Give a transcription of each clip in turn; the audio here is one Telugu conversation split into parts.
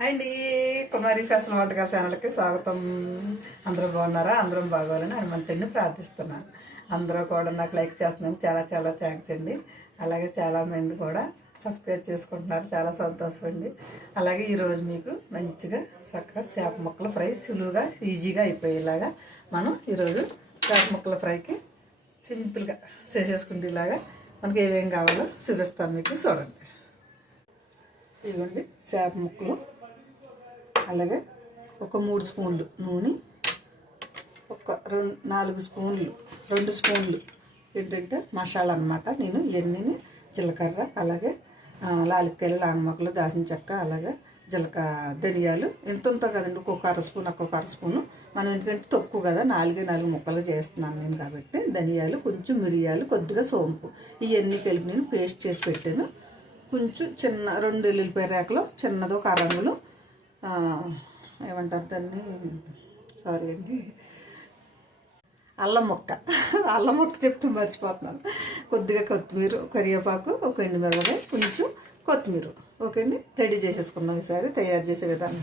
హాయ్ అండి, కుమారి ఫ్యాషన్ వంటకాల ఛానల్కి స్వాగతం. అందరూ బాగున్నారా? అందరం బాగోవాలని హనుమంతుడిని ప్రార్థిస్తున్నాను. అందరూ కూడా నాకు లైక్ చేస్తున్నాను, చాలా చాలా థ్యాంక్స్ అండి. అలాగే చాలామంది కూడా సబ్స్క్రైబ్ చేసుకుంటున్నారు, చాలా సంతోషం అండి. అలాగే ఈరోజు మీకు మంచిగా చక్కగా చేప ముక్కల ఫ్రై సులువుగా ఈజీగా అయిపోయేలాగా మనం ఈరోజు చేప ముక్కల ఫ్రైకి సింపుల్గా చేసేసుకుంటేలాగా మనకి ఏమేమి కావాలో చూపిస్తాను మీకు, చూడండి. ఇదిగోండి చేప ముక్కలు, అలాగే ఒక 3 స్పూన్లు నూనె, ఒక 4 స్పూన్లు 2 స్పూన్లు ఏంటంటే మసాలా అన్నమాట. నేను ఇవన్నీ జీలకర్ర, అలాగే లాలిక్కాయలు, లాంగమొక్కలు, దాల్చిన చెక్క, అలాగే ధనియాలు ఎంత కదండి, ఒక్కొక్క అర స్పూను. మనం ఎందుకంటే తక్కువ కదా, 4 ముక్కలు చేస్తున్నాను నేను కాబట్టి ధనియాలు, కొంచెం మిరియాలు, కొద్దిగా సోంపు, ఇవన్నీ కలిపి నేను పేస్ట్ చేసి పెట్టాను. కొంచెం చిన్న 2 ఎల్లుల్లిపాయ రేకలు, చిన్నది ఒక అరంగులు ఏమంటారు దాన్ని, సారీ అండి, అల్లం ముక్క చెప్తూ మర్చిపోతున్నాను. కొద్దిగా కొత్తిమీర, కరివేపాకు, ఒక ఎండుమిరపకాయ, కొంచెం కొత్తిమీర. ఓకే అండి, రెడీ చేసేసుకుందాం. ఈసారి తయారు చేసే విధానం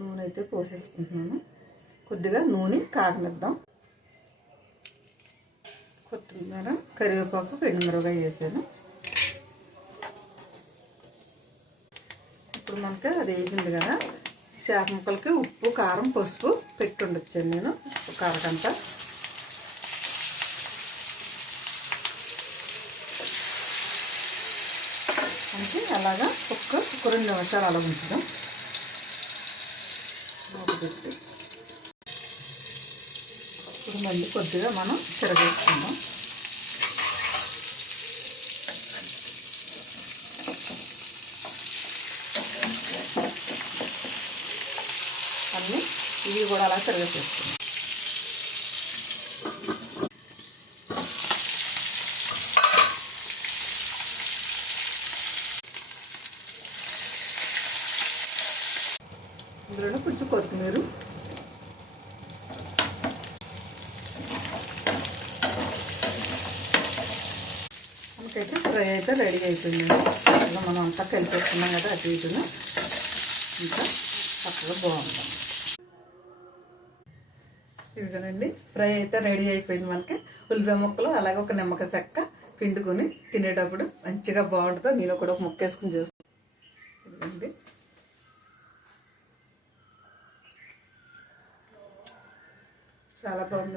నూనె అయితే పోసేసుకుంటున్నాను. కొద్దిగా నూనె కాగనిద్దాం. కొత్తిమీర, కరివేపాకు, ఎండుమిరపకాయ వేసాను. ఇప్పుడు మనకి అది వేసింది కదా, చేప ముక్కలకి ఉప్పు, కారం, పసుపు పెట్టి ఉండొచ్చాను నేను ఒక అరగంట. అంటే అలాగా ఒక 2 నిమిషాలు అలా ఉంచుదాం. పెట్టి ఇప్పుడు మళ్ళీ కొద్దిగా మనం తిరగేసుకుందాం. అన్నీ ఇవి కూడా అలా తిరగేసుకుందాం. ఇందులో కొంచెం కొత్తిమీర, మనకైతే ఫ్రై అయితే రెడీ అయిపోయిందండి. ఇలా మనం అంతా కలిపేసుకున్నాం కదా, అటు ఇటును ఇంకా చక్కగా బాగుంటుంది. ఇదిగోనండి, ఫ్రై అయితే రెడీ అయిపోయింది. మనకి ఉల్లిపాయ ముక్కలు, అలాగే ఒక నిమ్మకాయ చెక్క పిండుకొని తినేటప్పుడు మంచిగా బాగుంటుందో. నేను కూడా ఒక ముక్క వేసుకుని చూస్తాను. ఇదిగోండి, చాలా బాగుంది.